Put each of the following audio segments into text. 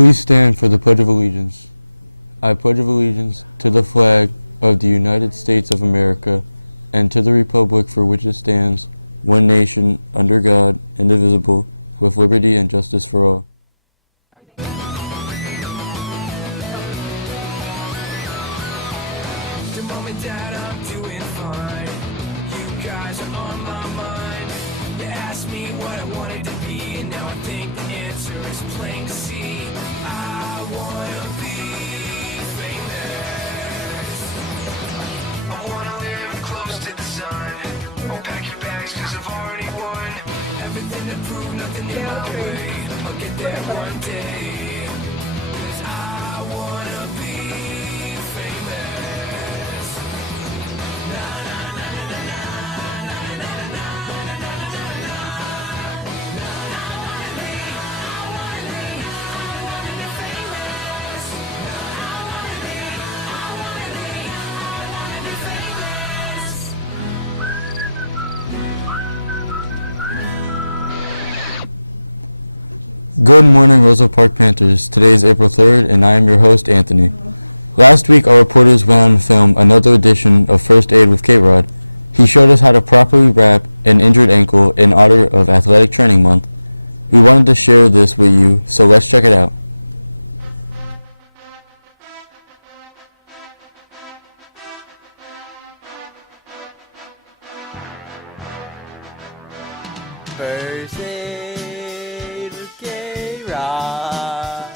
Please stand for the Pledge of Allegiance. I pledge allegiance to the flag of the United States of America and to the republic for which it stands, one nation, under God, indivisible, with liberty and justice for all. I want Good morning, Roseville Park Panthers. Today is April 3rd, and I am your host, Anthony. Last week, our reporters went on to film another edition of First Aid with KROD. He showed us how to properly wrap an injured ankle in honor of Athletic Training Month. We wanted to share this with you, so let's check it out. First Aid with K-Rod.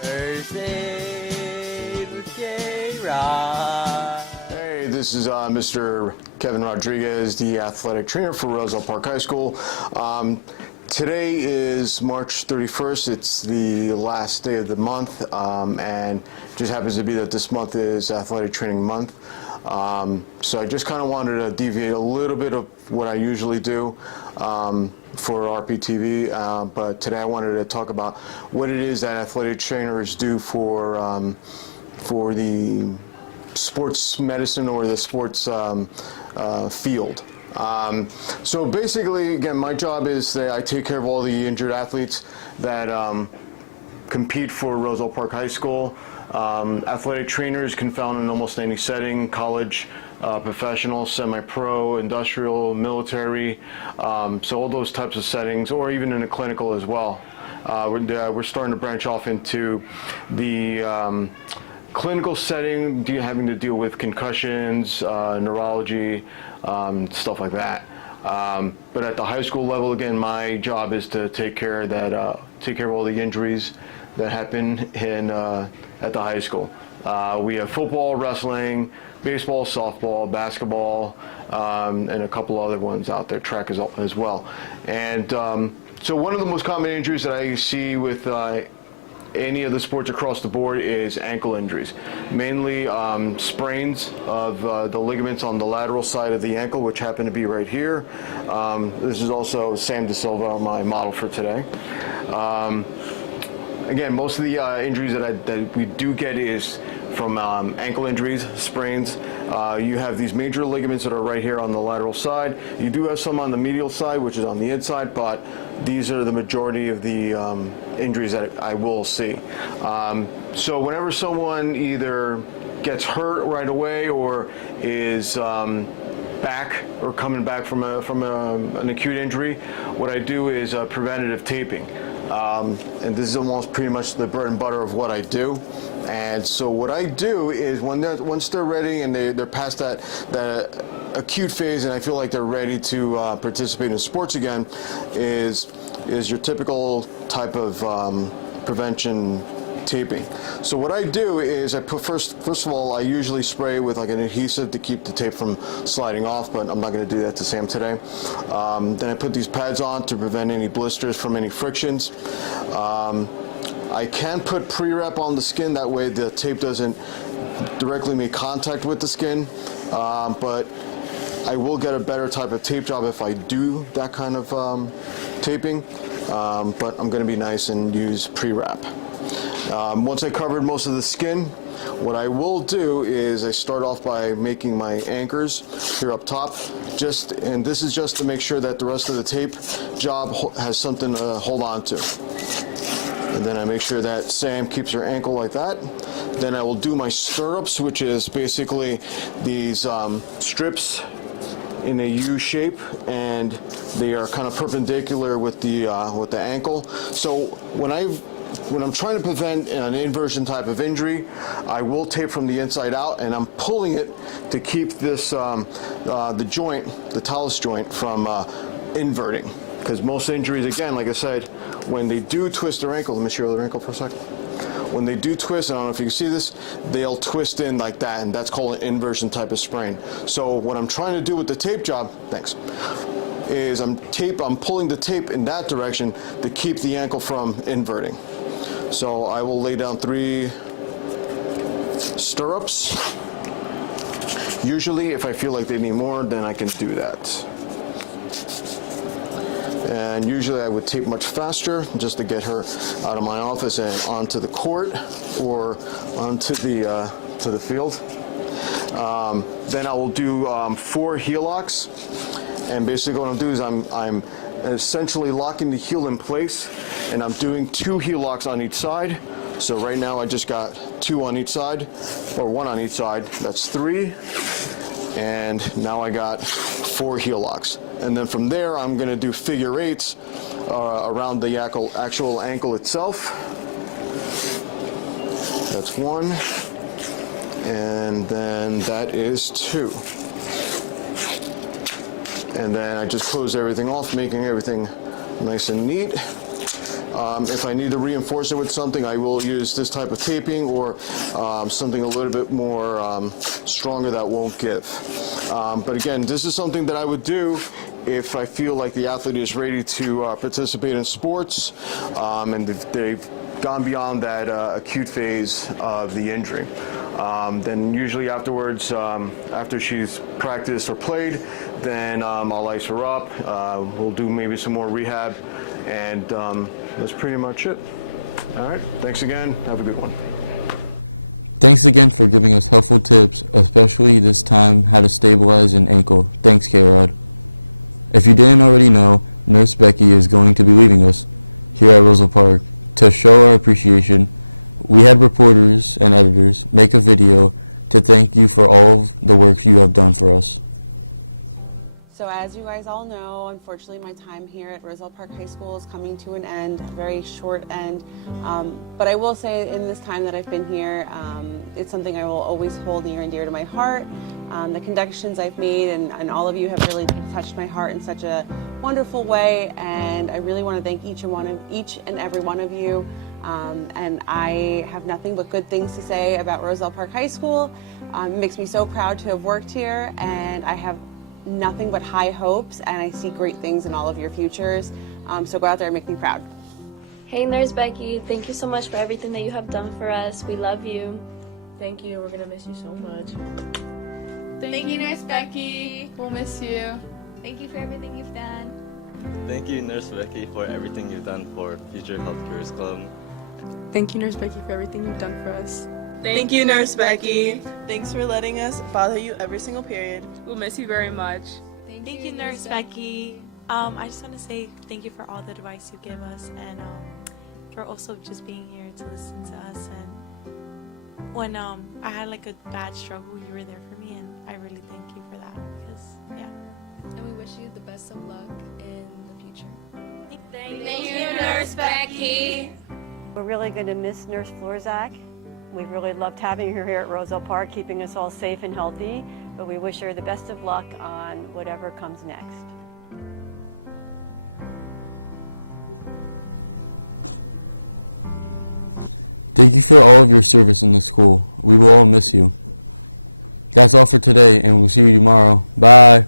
First Aid with K-Rod. Hey, this is Mr. Kevin Rodriguez, the athletic trainer for Roseville Park High School. Today is March 31st. It's the last day of the month, and it just happens to be that this month is Athletic Training Month. So I just kind of wanted to deviate a little bit of what I usually do for RPtv, but today I wanted to talk about what it is that athletic trainers do for the sports medicine or the sports field. So basically, again, my job is that I take care of all the injured athletes that compete for Roseville Park High School. Athletic trainers can found in almost any setting: college, professional, semi-pro, industrial, military, so all those types of settings, or even in a clinical as well. We're starting to branch off into the clinical setting, having to deal with concussions, neurology, stuff like that. But at the high school level, again, my job is to take care of all the injuries that happen at the high school. We have football, wrestling, baseball, softball, basketball, and a couple other ones out there, track as well. And so one of the most common injuries that I see with any of the sports across the board is ankle injuries, mainly sprains of the ligaments on the lateral side of the ankle, which happen to be right here. This is also Sam DeSilva, my model for today. Again, most of the injuries that we do get is from ankle injuries, sprains. You have these major ligaments that are right here on the lateral side. You do have some on the medial side, which is on the inside, but these are the majority of the injuries that I will see. So whenever someone either gets hurt right away or is back or coming back from an acute injury, what I do is preventative taping. And this is almost pretty much the bread and butter of what I do. And so what I do is once they're ready and they're past that acute phase and I feel like they're ready to participate in sports again, is your typical type of prevention taping. So what I do is I put first of all, I usually spray with like an adhesive to keep the tape from sliding off, but I'm not going to do that to Sam today. Then I put these pads on to prevent any blisters from any frictions. I can put pre-wrap on the skin, that way the tape doesn't directly make contact with the skin, but I will get a better type of tape job if I do that kind of taping, but I'm going to be nice and use pre-wrap. Once I covered most of the skin, what I will do is I start off by making my anchors here up top, and this is just to make sure that the rest of the tape job has something to hold on to. And then I make sure that Sam keeps her ankle like that. Then I will do my stirrups, which is basically these strips in a U shape, and they are kind of perpendicular with the ankle. So when I'm trying to prevent an inversion type of injury, I will tape from the inside out, and I'm pulling it to keep this the joint, the talus joint, from inverting. Because most injuries, again, like I said, when they do twist their ankle, let me show you their ankle for a second. When they do twist, I don't know if you can see this, they'll twist in like that, and that's called an inversion type of sprain. So what I'm trying to do with the tape job, is I'm pulling the tape in that direction to keep the ankle from inverting. So I will lay down 3 stirrups. Usually, if I feel like they need more, then I can do that. And usually I would tape much faster just to get her out of my office and onto the court or onto the field. Then I will do 4 heel locks, and basically what I'll do is I'm essentially locking the heel in place, and I'm doing 2 heel locks on each side. So right now I just got 2 on each side, or 1 on each side. That's 3. And now I got 4 heel locks. And then from there, I'm gonna do figure 8s around the actual ankle itself. That's 1. And then that is 2. And then I just close everything off, making everything nice and neat. If I need to reinforce it with something, I will use this type of taping or something a little bit more stronger that won't give. But again, this is something that I would do if I feel like the athlete is ready to participate in sports and they've gone beyond that acute phase of the injury. Then usually afterwards, after she's practiced or played, then I'll ice her up. We'll do maybe some more rehab, and that's pretty much it. All right, thanks again. Have a good one. Thanks again for giving us helpful tips, especially this time how to stabilize an ankle. Thanks, KROD. If you didn't already know, Nurse Becky is going to be leaving us here at Roselle Park. To show our appreciation, we had reporters and editors make a video to thank you for all of the work you have done for us. Hey Nurse Becky, thank you so much for everything that you have done for us. We love you. Thank you. We're gonna miss you so much. Thank you, Nurse Becky. We'll miss you. Thank you for everything you've done. Thank you, Nurse Becky, for everything you've done for Future Health Careers Club. Thank you, Nurse Becky, for everything you've done for us. Thank you, Nurse Becky. I just want to say thank you for all the advice you give us, and for also just being here to listen to us. And when I had like a bad struggle, you were there for me, and I really thank you for that, because yeah. And we wish you the best of luck in the future. Thank you for all of your service in the school. We will all miss you. That's all for today, and we'll see you tomorrow. Bye.